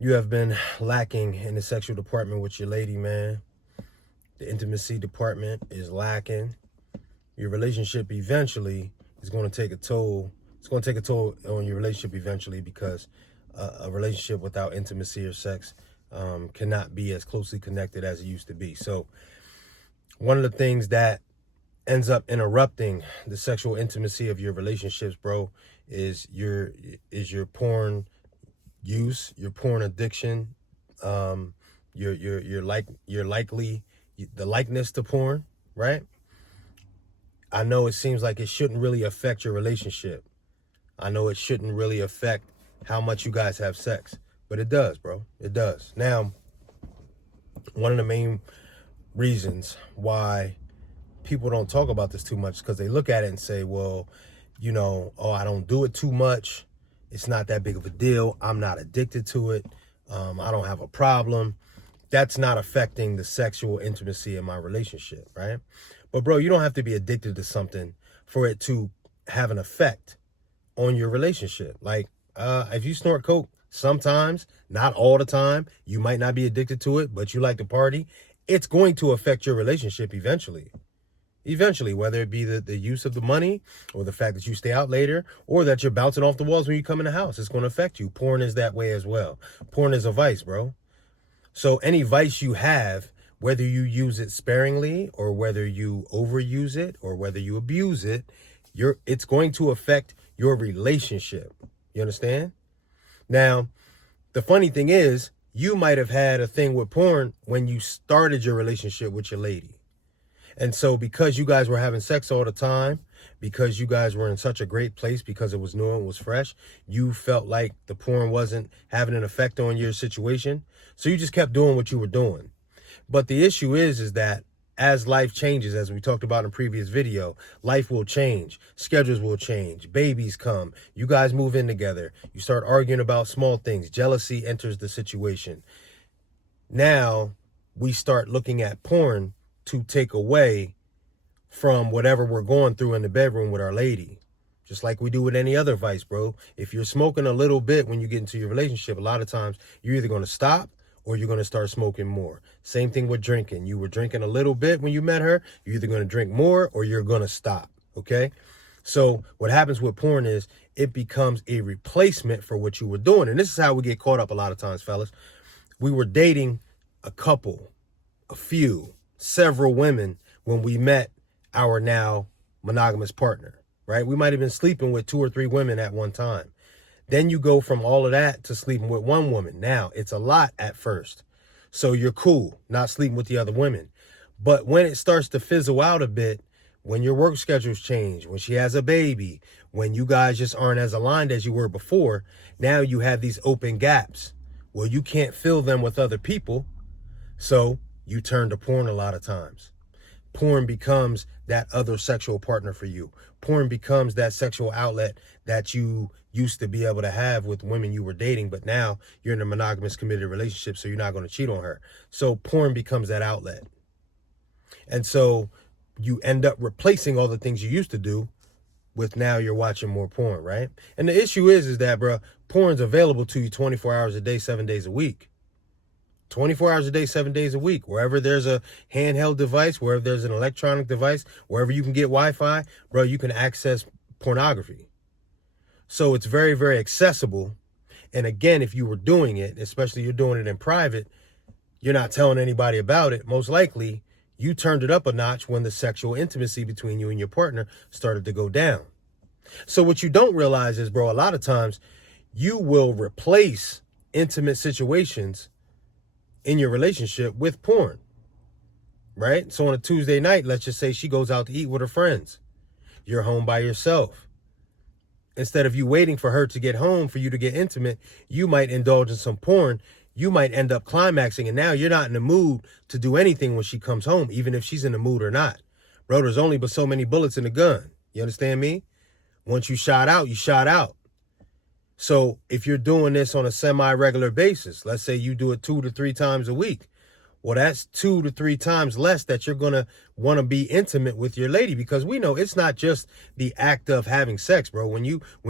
you have been lacking in the sexual department with your lady, man. The intimacy department is lacking. Your relationship eventually is going to take a toll. It's going to take a toll on your relationship eventually because a relationship without intimacy or sex cannot be as closely connected as it used to be. So one of the things that ends up interrupting the sexual intimacy of your relationships, bro, is your porn use, your porn addiction, your likely the likeness to porn, right? I know it seems like it shouldn't really affect your relationship. I know it shouldn't really affect how much you guys have sex, but it does, bro. It does. Now, one of the main reasons why people don't talk about this too much is because they look at it and say, well, I don't do it too much. It's not that big of a deal. I'm not addicted to it. I don't have a problem. That's not affecting the sexual intimacy in my relationship, right? But bro, you don't have to be addicted to something for it to have an effect on your relationship. Like, if you snort coke, sometimes, not all the time, you might not be addicted to it, but you like to party, it's going to affect your relationship eventually. Eventually, whether it be the use of the money or the fact that you stay out later or that you're bouncing off the walls when you come in the house, it's going to affect you. Porn is that way as well. Porn is a vice, bro. So any vice you have, whether you use it sparingly or whether you overuse it or whether you abuse it, it's going to affect your relationship. You understand? Now, the funny thing is, you might have had a thing with porn when you started your relationship with your lady. And so because you guys were having sex all the time, because you guys were in such a great place, because it was new and was fresh, you felt like the porn wasn't having an effect on your situation. So you just kept doing what you were doing. But the issue is that as life changes, as we talked about in a previous video, life will change. Schedules will change. Babies come. You guys move in together. You start arguing about small things. Jealousy enters the situation. Now we start looking at porn to take away from whatever we're going through in the bedroom with our lady. Just like we do with any other vice, bro. If you're smoking a little bit when you get into your relationship, a lot of times you're either going to stop or you're going to start smoking more. Same thing with drinking. You were drinking a little bit when you met her. You're either going to drink more or you're going to stop. Okay? So what happens with porn is it becomes a replacement for what you were doing. And this is how we get caught up a lot of times, fellas. We were dating a couple, a few, several women when we met our now monogamous partner, right? We might have been sleeping with 2 or 3 women at one time. Then you go from all of that to sleeping with one woman. Now, it's a lot at first. So you're cool, not sleeping with the other women. But when it starts to fizzle out a bit, when your work schedules change, when she has a baby, when you guys just aren't as aligned as you were before, now you have these open gaps. Well, you can't fill them with other people. So you turn to porn a lot of times. Porn becomes that other sexual partner for you. Porn becomes that sexual outlet that you used to be able to have with women you were dating, but now you're in a monogamous committed relationship, so you're not going to cheat on her. So porn becomes that outlet. And so you end up replacing all the things you used to do with now you're watching more porn, right? And the issue is that, bro, porn's available to you 24 hours a day, 7 days a week. 24 hours a day, 7 days a week. Wherever there's a handheld device, wherever there's an electronic device, wherever you can get Wi-Fi, bro, you can access pornography. So it's very, very accessible. And again, if you were doing it, especially you're doing it in private, you're not telling anybody about it. Most likely, you turned it up a notch when the sexual intimacy between you and your partner started to go down. So what you don't realize is, bro, a lot of times you will replace intimate situations in your relationship with porn, right? So on a Tuesday night, let's just say she goes out to eat with her friends. You're home by yourself. Instead of you waiting for her to get home for you to get intimate, you might indulge in some porn. You might end up climaxing, and now you're not in the mood to do anything when she comes home, even if she's in the mood or not. Bro, there's only but so many bullets in the gun. You understand me? Once you shot out, you shot out. So if you're doing this on a semi-regular basis, let's say you do it 2 to 3 times a week. Well, that's 2 to 3 times less that you're going to want to be intimate with your lady, because we know it's not just the act of having sex, bro. When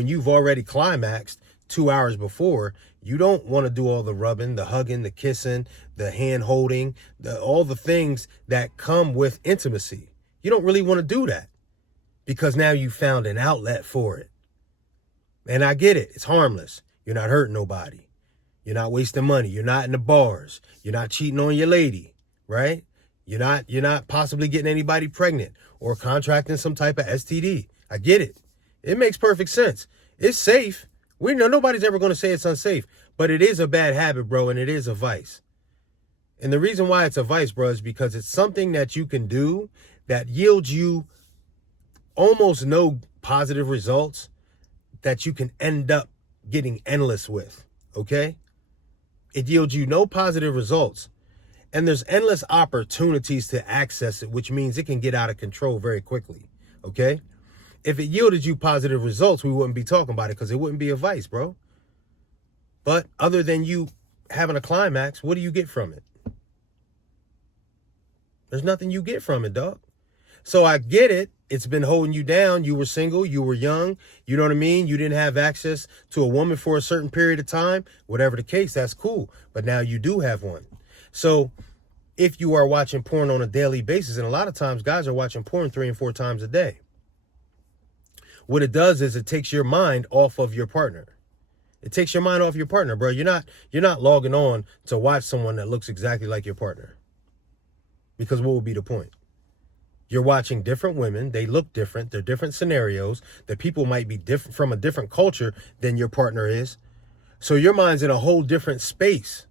you've already climaxed, 2 hours before, you don't want to do all the rubbing, the hugging, the kissing, the hand holding, all the things that come with intimacy. You don't really want to do that because now you found an outlet for it. And I get it. It's harmless. You're not hurting nobody. You're not wasting money. You're not in the bars. You're not cheating on your lady, right? You're not possibly getting anybody pregnant or contracting some type of STD. I get it. It makes perfect sense. It's safe. We know nobody's ever going to say it's unsafe, but it is a bad habit, bro, and it is a vice. And the reason why it's a vice, bro, is because it's something that you can do that yields you almost no positive results that you can end up getting endless with, okay? It yields you no positive results, and there's endless opportunities to access it, which means it can get out of control very quickly, okay? If it yielded you positive results, we wouldn't be talking about it because it wouldn't be a vice, bro. But other than you having a climax, what do you get from it? There's nothing you get from it, dog. So I get it. It's been holding you down. You were single. You were young. You know what I mean? You didn't have access to a woman for a certain period of time. Whatever the case, that's cool. But now you do have one. So if you are watching porn on a daily basis, and a lot of times guys are watching porn 3 and 4 times a day, what it does is it takes your mind off of your partner. It takes your mind off your partner, bro. You're not logging on to watch someone that looks exactly like your partner. Because what would be the point? You're watching different women. They look different. They're different scenarios. The people might be different from a different culture than your partner is. So your mind's in a whole different space.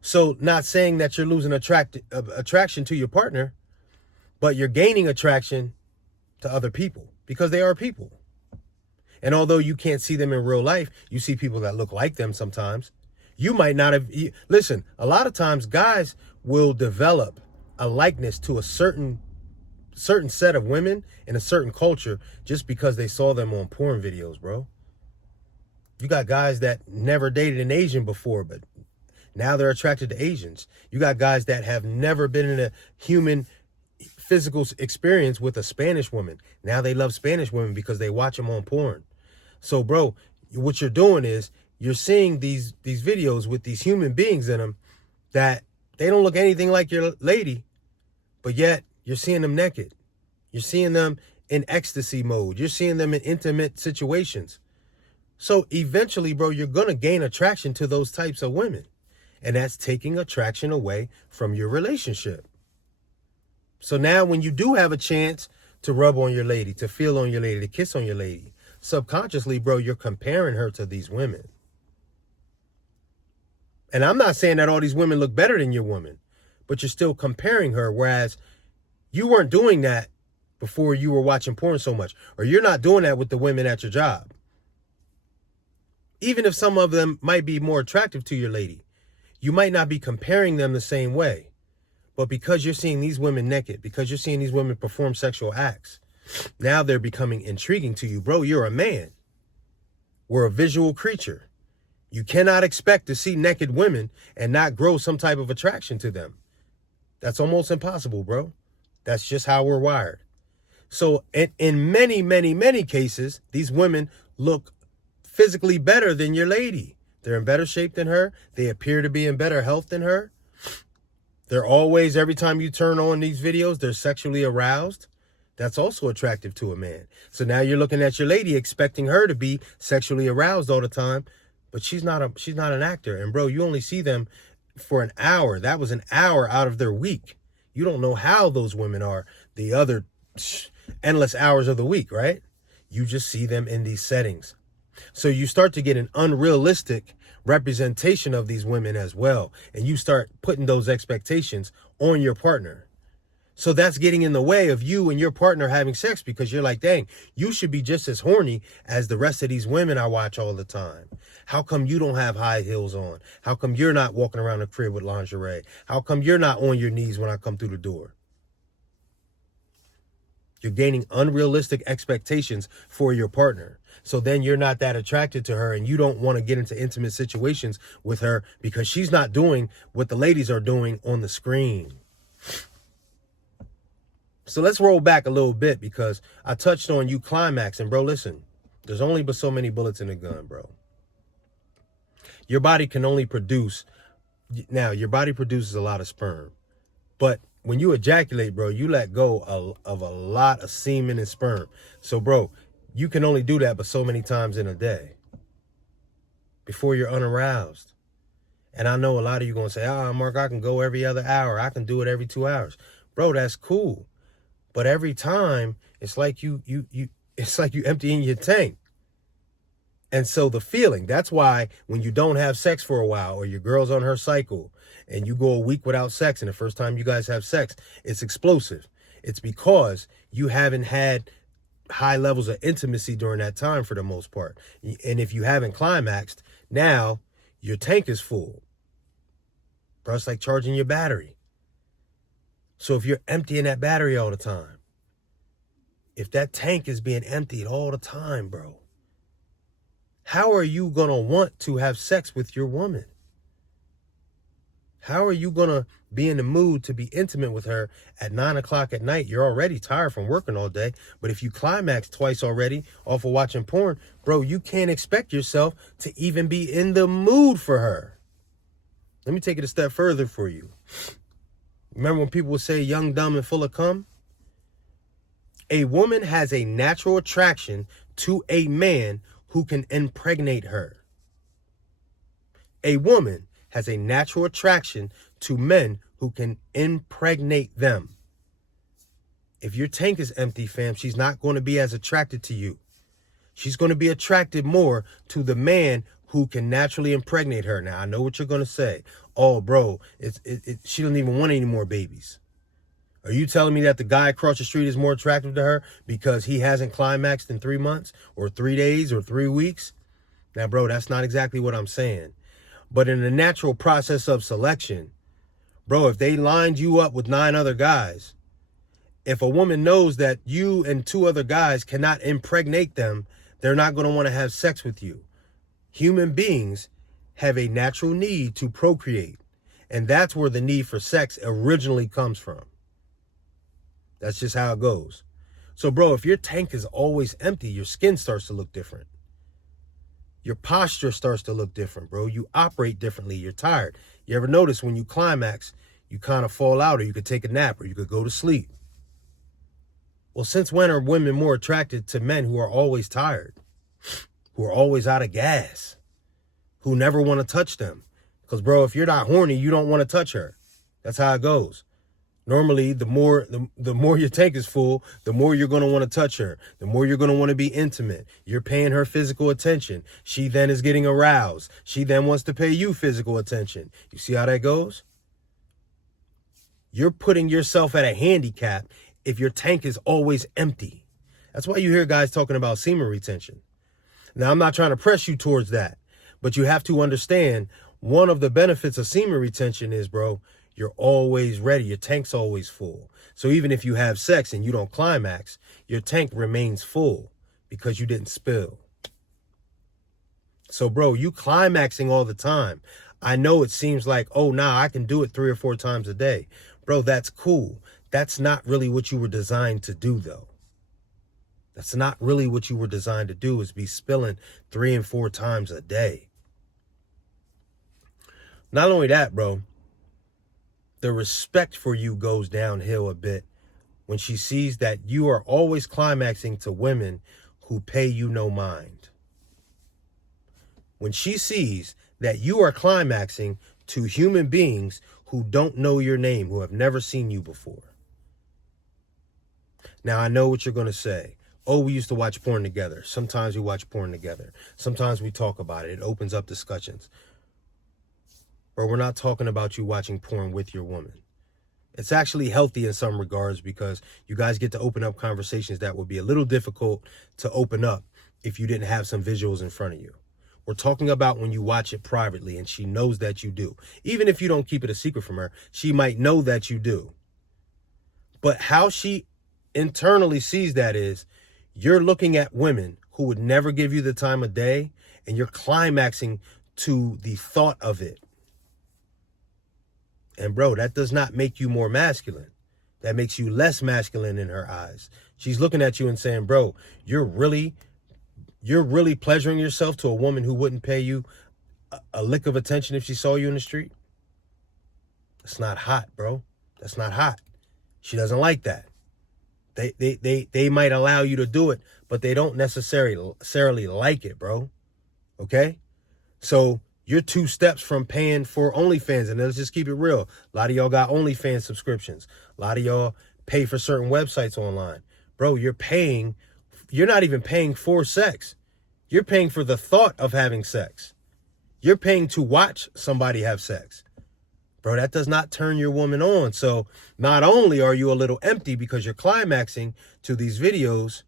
So not saying that you're losing attraction to your partner, but you're gaining attraction to other people because they are people. And although you can't see them in real life, you see people that look like them sometimes. You might not have... Listen, a lot of times guys will develop a likeness to a certain set of women in a certain culture just because they saw them on porn videos, bro. You got guys that never dated an Asian before, but now they're attracted to Asians. You got guys that have never been in a human physical experience with a Spanish woman. Now they love Spanish women because they watch them on porn. So, bro, what you're doing is you're seeing these videos with these human beings in them that they don't look anything like your lady, but yet you're seeing them naked. You're seeing them in ecstasy mode. You're seeing them in intimate situations. So eventually, bro, you're going to gain attraction to those types of women. And that's taking attraction away from your relationship. So now when you do have a chance to rub on your lady, to feel on your lady, to kiss on your lady, subconsciously, bro, you're comparing her to these women. And I'm not saying that all these women look better than your woman, but you're still comparing her, whereas you weren't doing that before you were watching porn so much, or you're not doing that with the women at your job. Even if some of them might be more attractive to your lady, you might not be comparing them the same way. But because you're seeing these women naked, because you're seeing these women perform sexual acts, now they're becoming intriguing to you. Bro, you're a man. We're a visual creature. You cannot expect to see naked women and not grow some type of attraction to them. That's almost impossible, bro. That's just how we're wired. So in many, many, many cases, these women look physically better than your lady. They're in better shape than her. They appear to be in better health than her. They're always, every time you turn on these videos, they're sexually aroused. That's also attractive to a man. So now you're looking at your lady expecting her to be sexually aroused all the time, but she's not an actor. And bro, you only see them for an hour. That was an hour out of their week. You don't know how those women are the other endless hours of the week, right? You just see them in these settings. So you start to get an unrealistic representation of these women as well. And you start putting those expectations on your partner. So that's getting in the way of you and your partner having sex because you're like, dang, you should be just as horny as the rest of these women I watch all the time. How come you don't have high heels on? How come you're not walking around the crib with lingerie? How come you're not on your knees when I come through the door? You're gaining unrealistic expectations for your partner. So then you're not that attracted to her and you don't want to get into intimate situations with her because she's not doing what the ladies are doing on the screen. So let's roll back a little bit because I touched on you climaxing, bro. Listen, there's only but so many bullets in a gun, bro. Your body can only produce, now your body produces a lot of sperm, but when you ejaculate, bro, you let go of a lot of semen and sperm. So, bro, you can only do that but so many times in a day before you're unaroused. And I know a lot of you going to say, Mark, I can go every other hour. I can do it every 2 hours. Bro, that's cool. But every time, it's like it's like you emptying your tank. And so the feeling, that's why when you don't have sex for a while, or your girl's on her cycle and you go a week without sex, and the first time you guys have sex, it's explosive. It's because you haven't had high levels of intimacy during that time for the most part. And if you haven't climaxed, now your tank is full. Bro, it's like charging your battery. So if you're emptying that battery all the time, if that tank is being emptied all the time, bro, how are you going to want to have sex with your woman? How are you going to be in the mood to be intimate with her at 9 o'clock at night? You're already tired from working all day. But if you climax twice already off of watching porn, bro, you can't expect yourself to even be in the mood for her. Let me take it a step further for you. Remember when people would say young, dumb, and full of cum? A woman has a natural attraction to a man who can impregnate her. A woman has a natural attraction to men who can impregnate them. If your tank is empty, fam, she's not going to be as attracted to you. She's going to be attracted more to the man who can naturally impregnate her. Now, I know what you're going to say. Oh, bro, she doesn't even want any more babies. Are you telling me that the guy across the street is more attractive to her because he hasn't climaxed in 3 months or 3 days or 3 weeks? Now, bro, that's not exactly what I'm saying. But in the natural process of selection, bro, if they lined you up with 9 other guys, if a woman knows that you and 2 other guys cannot impregnate them, they're not going to want to have sex with you. Human beings have a natural need to procreate, and that's where the need for sex originally comes from. That's just how it goes. So, bro, if your tank is always empty, your skin starts to look different. Your posture starts to look different, bro. You operate differently. You're tired. You ever notice when you climax, you kind of fall out, or you could take a nap, or you could go to sleep? Well, since when are women more attracted to men who are always tired, who are always out of gas, who never want to touch them? Because, bro, if you're not horny, you don't want to touch her. That's how it goes. Normally, the more your tank is full, the more you're going to want to touch her, the more you're going to want to be intimate. You're paying her physical attention. She then is getting aroused. She then wants to pay you physical attention. You see how that goes? You're putting yourself at a handicap if your tank is always empty. That's why you hear guys talking about semen retention. Now, I'm not trying to press you towards that, but you have to understand one of the benefits of semen retention is, bro, you're always ready. Your tank's always full. So even if you have sex and you don't climax, your tank remains full because you didn't spill. So, bro, you climaxing all the time. I know it seems like, oh, nah, I can do it 3 or 4 times a day. Bro, that's cool. That's not really what you were designed to do, though. That's not really what you were designed to do, is be spilling 3 and 4 times a day. Not only that, bro, the respect for you goes downhill a bit when she sees that you are always climaxing to women who pay you no mind. When she sees that you are climaxing to human beings who don't know your name, who have never seen you before. Now, I know what you're going to say. Oh, we used to watch porn together. Sometimes we watch porn together. Sometimes we talk about it. It opens up discussions. Or we're not talking about you watching porn with your woman. It's actually healthy in some regards because you guys get to open up conversations that would be a little difficult to open up if you didn't have some visuals in front of you. We're talking about when you watch it privately and she knows that you do. Even if you don't keep it a secret from her, she might know that you do. But how she internally sees that is you're looking at women who would never give you the time of day, and you're climaxing to the thought of it. And bro, that does not make you more masculine. That makes you less masculine in her eyes. She's looking at you and saying, bro, you're really pleasuring yourself to a woman who wouldn't pay you a lick of attention if she saw you in the street? That's not hot, bro. That's not hot. She doesn't like that. They might allow you to do it, but they don't necessarily like it, bro. Okay? So you're 2 steps from paying for OnlyFans. And let's just keep it real. A lot of y'all got OnlyFans subscriptions. A lot of y'all pay for certain websites online. Bro, you're not even paying for sex. You're paying for the thought of having sex. You're paying to watch somebody have sex. Bro, that does not turn your woman on. So not only are you a little empty because you're climaxing to these videos,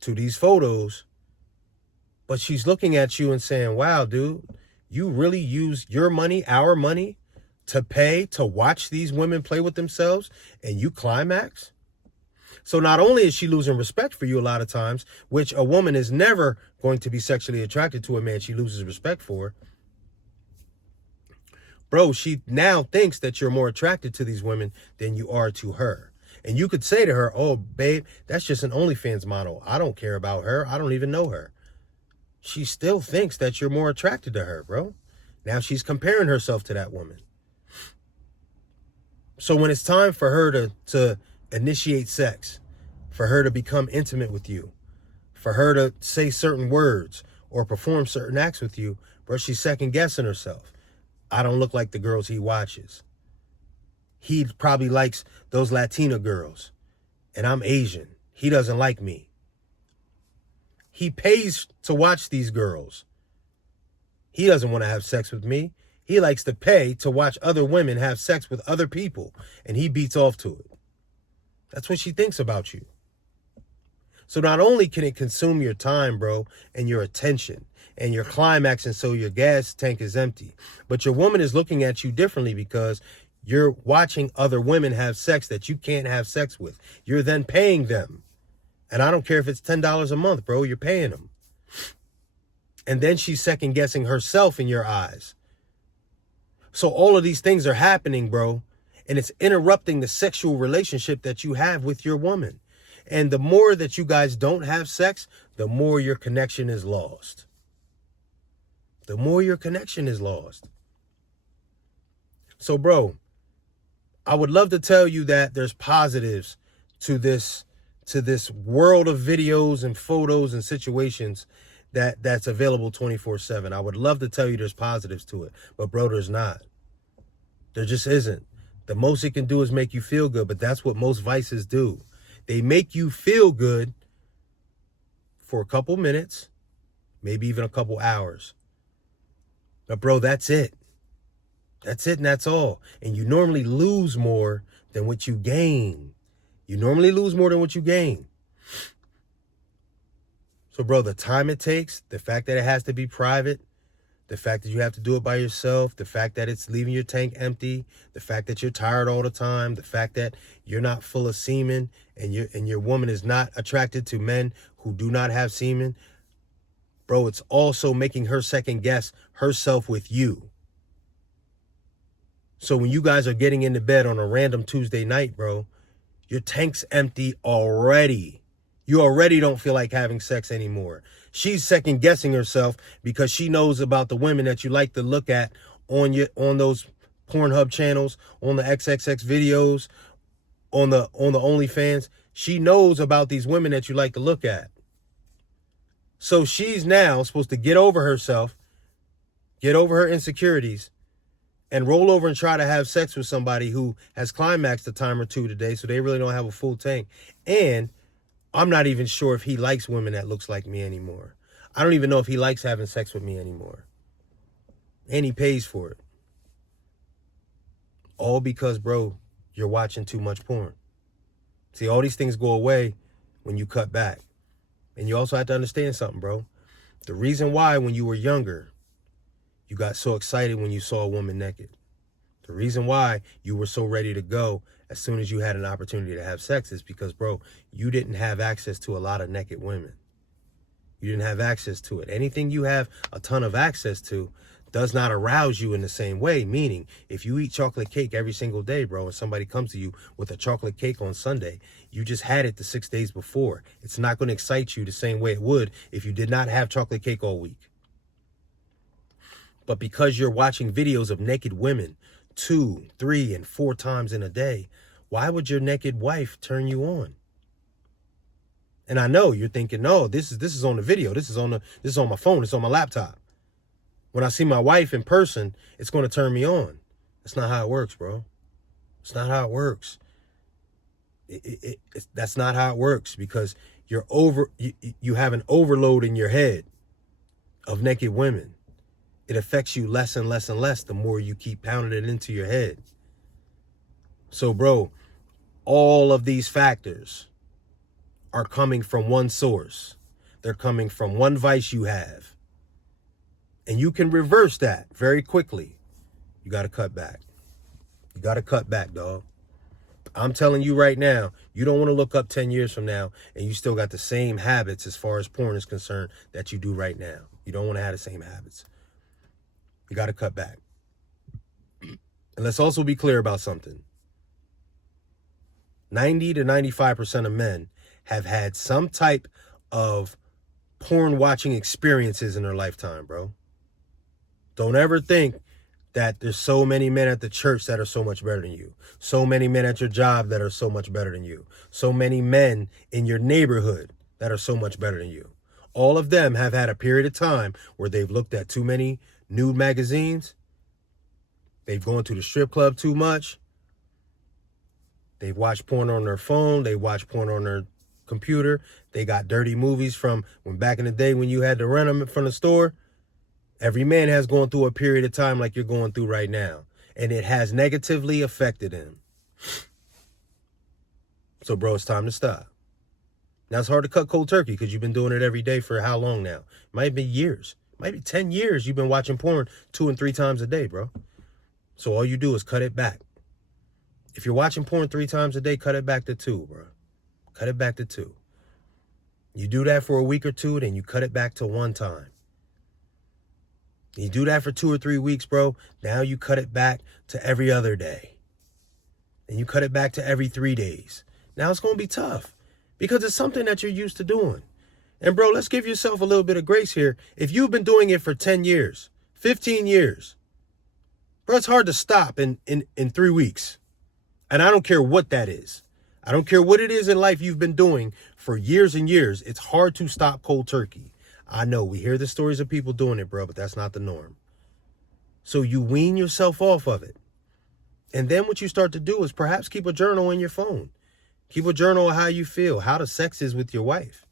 to these photos, but she's looking at you and saying, wow, dude, you really use your money, our money, to pay to watch these women play with themselves, and you climax? So not only is she losing respect for you a lot of times, which a woman is never going to be sexually attracted to a man she loses respect for, bro, she now thinks that you're more attracted to these women than you are to her. And you could say to her, oh, babe, that's just an OnlyFans model. I don't care about her. I don't even know her. She still thinks that you're more attracted to her, bro. Now she's comparing herself to that woman. So when it's time for her to initiate sex, for her to become intimate with you, for her to say certain words or perform certain acts with you, bro, she's second guessing herself. I don't look like the girls he watches. He probably likes those Latina girls, and I'm Asian. He doesn't like me. He pays to watch these girls. He doesn't want to have sex with me. He likes to pay to watch other women have sex with other people, and he beats off to it. That's what she thinks about you. So not only can it consume your time, bro, and your attention, and your climaxing so your gas tank is empty, but your woman is looking at you differently because you're watching other women have sex that you can't have sex with. You're then paying them. And I don't care if it's $10 a month, bro, you're paying them. And then she's second guessing herself in your eyes. So all of these things are happening, bro, and it's interrupting the sexual relationship that you have with your woman. And the more that you guys don't have sex, the more your connection is lost. The more your connection is lost. So, bro, I would love to tell you that there's positives to this world of videos and photos and situations that's available 24/7. I would love to tell you there's positives to it, but bro, there's not. There just isn't. The most it can do is make you feel good, but that's what most vices do. They make you feel good for a couple minutes, maybe even a couple hours. But bro, that's it. That's it and that's all. And you normally lose more than what you gain. You normally lose more than what you gain. So bro, the time it takes, the fact that it has to be private, the fact that you have to do it by yourself, the fact that it's leaving your tank empty, the fact that you're tired all the time, the fact that you're not full of semen and your woman is not attracted to men who do not have semen, bro, it's also making her second guess herself with you. So when you guys are getting into bed on a random Tuesday night, bro, your tank's empty already. You already don't feel like having sex anymore. She's second guessing herself because she knows about the women that you like to look at on those Pornhub channels, on the XXX videos, on the OnlyFans. She knows about these women that you like to look at. So she's now supposed to get over herself, get over her insecurities, and roll over and try to have sex with somebody who has climaxed a time or two today, so they really don't have a full tank. And I'm not even sure if he likes women that looks like me anymore. I don't even know if he likes having sex with me anymore. And he pays for it. All because, bro, you're watching too much porn. See, all these things go away when you cut back. And you also have to understand something, bro. The reason why when you were younger, you got so excited when you saw a woman naked. The reason why you were so ready to go as soon as you had an opportunity to have sex is because, bro, you didn't have access to a lot of naked women. You didn't have access to it. Anything you have a ton of access to does not arouse you in the same way. Meaning, if you eat chocolate cake every single day, bro, and somebody comes to you with a chocolate cake on Sunday, you just had it the 6 days before. It's not going to excite you the same way it would if you did not have chocolate cake all week. But because you're watching videos of naked women 2, 3, and 4 times in a day, why would your naked wife turn you on? And I know you're thinking, no, this is on the video. This is on my phone. It's on my laptop. When I see my wife in person, it's going to turn me on. That's not how it works, bro. It's not how it works. That's not how it works, because you have an overload in your head of naked women. It affects you less and less and less the more you keep pounding it into your head. So, bro, all of these factors are coming from one source. They're coming from one vice you have. And you can reverse that very quickly. You got to cut back. You got to cut back, dog. I'm telling you right now, you don't want to look up 10 years from now and you still got the same habits as far as porn is concerned that you do right now. You don't want to have the same habits. You got to cut back. And let's also be clear about something. 90 to 95% of men have had some type of porn watching experiences in their lifetime, bro. Don't ever think that there's so many men at the church that are so much better than you. So many men at your job that are so much better than you. So many men in your neighborhood that are so much better than you. All of them have had a period of time where they've looked at too many nude magazines. They've gone to the strip club too much. They've watched porn on their phone. They watch porn on their computer. They got dirty movies from when back in the day when you had to rent them from the store. Every man has gone through a period of time like you're going through right now. And it has negatively affected him. So, bro, it's time to stop. Now, it's hard to cut cold turkey because you've been doing it every day for how long now? It might be years. It might be 10 years you've been watching porn 2 and 3 times a day, bro. So all you do is cut it back. If you're watching porn 3 times a day, cut it back to 2, bro. Cut it back to 2. You do that for a week or 2, then you cut it back to 1 time. You do that for 2 or 3 weeks, bro. Now you cut it back to every other day. And you cut it back to every 3 days. Now it's going to be tough because it's something that you're used to doing. And, bro, let's give yourself a little bit of grace here. If you've been doing it for 10 years, 15 years, bro, it's hard to stop in 3 weeks. And I don't care what that is. I don't care what it is in life you've been doing for years and years. It's hard to stop cold turkey. I know we hear the stories of people doing it, bro, but that's not the norm. So you wean yourself off of it. And then what you start to do is perhaps keep a journal in your phone. Keep a journal of how you feel, how the sex is with your wife.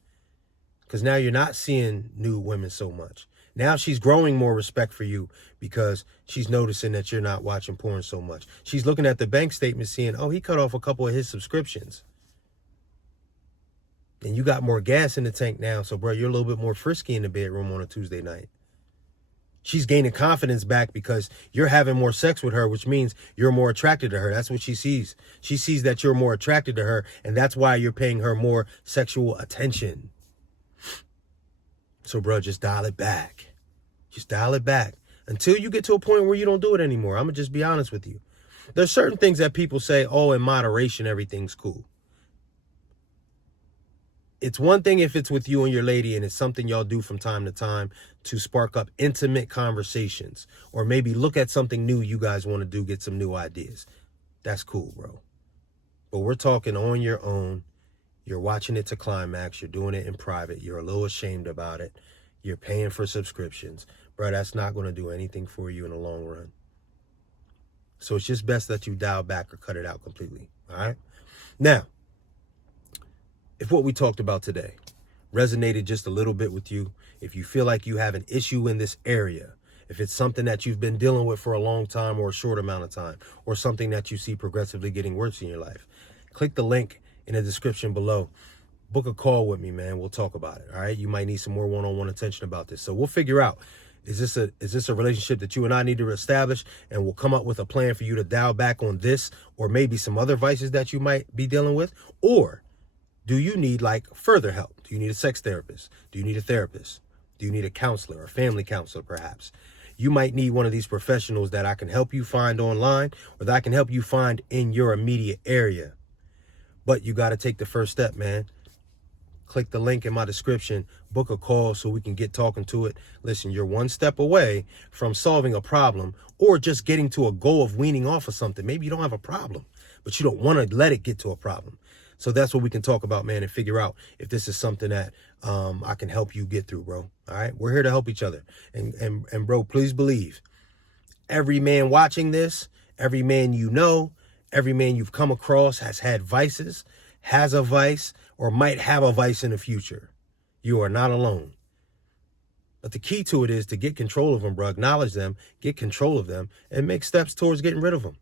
Because now you're not seeing nude women so much. Now she's growing more respect for you because she's noticing that you're not watching porn so much. She's looking at the bank statement seeing, oh, he cut off a couple of his subscriptions. And you got more gas in the tank now. So, bro, you're a little bit more frisky in the bedroom on a Tuesday night. She's gaining confidence back because you're having more sex with her, which means you're more attracted to her. That's what she sees. She sees that you're more attracted to her, and that's why you're paying her more sexual attention. So, bro, just dial it back. Just dial it back until you get to a point where you don't do it anymore. I'm going to just be honest with you. There's certain things that people say, oh, in moderation, everything's cool. It's one thing if it's with you and your lady and it's something y'all do from time to time to spark up intimate conversations or maybe look at something new you guys want to do, get some new ideas. That's cool, bro. But we're talking on your own. You're watching it to climax. You're doing it in private. You're a little ashamed about it. You're paying for subscriptions. Bro, that's not going to do anything for you in the long run. So it's just best that you dial back or cut it out completely. All right? Now, if what we talked about today resonated just a little bit with you, if you feel like you have an issue in this area, if it's something that you've been dealing with for a long time or a short amount of time, or something that you see progressively getting worse in your life, click the link in the description below. Book a call with me, man. We'll talk about it. All right. You might need some more one-on-one attention about this. So we'll figure out, is this a relationship that you and I need to establish? And we'll come up with a plan for you to dial back on this or maybe some other vices that you might be dealing with. Or do you need like further help? Do you need a sex therapist? Do you need a therapist? Do you need a counselor, a family counselor, perhaps? You might need one of these professionals that I can help you find online or that I can help you find in your immediate area. But you got to take the first step, man. click the link in my description, book a call so we can get talking to it. Listen, you're one step away from solving a problem or just getting to a goal of weaning off of something. Maybe you don't have a problem, but you don't want to let it get to a problem. So that's what we can talk about, man, and figure out if this is something that I can help you get through, bro. All right, we're here to help each other. And bro, please believe, every man watching this, every man you know, every man you've come across has had vices, has a vice, or might have a vice in the future. You are not alone. But the key to it is to get control of them, bro. Acknowledge them, get control of them, and make steps towards getting rid of them.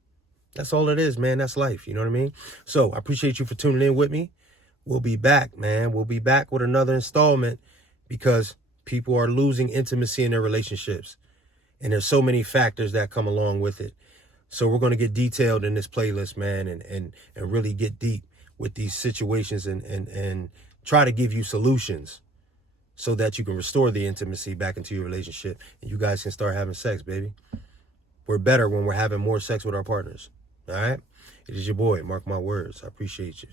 That's all it is, man. That's life. You know what I mean? So I appreciate you for tuning in with me. We'll be back, man. We'll be back with another installment because people are losing intimacy in their relationships. And there's so many factors that come along with it. So we're going to get detailed in this playlist, man, and really get deep with these situations and try to give you solutions so that you can restore the intimacy back into your relationship and you guys can start having sex, baby. We're better when we're having more sex with our partners. All right? It is your boy, mark my words. I appreciate you.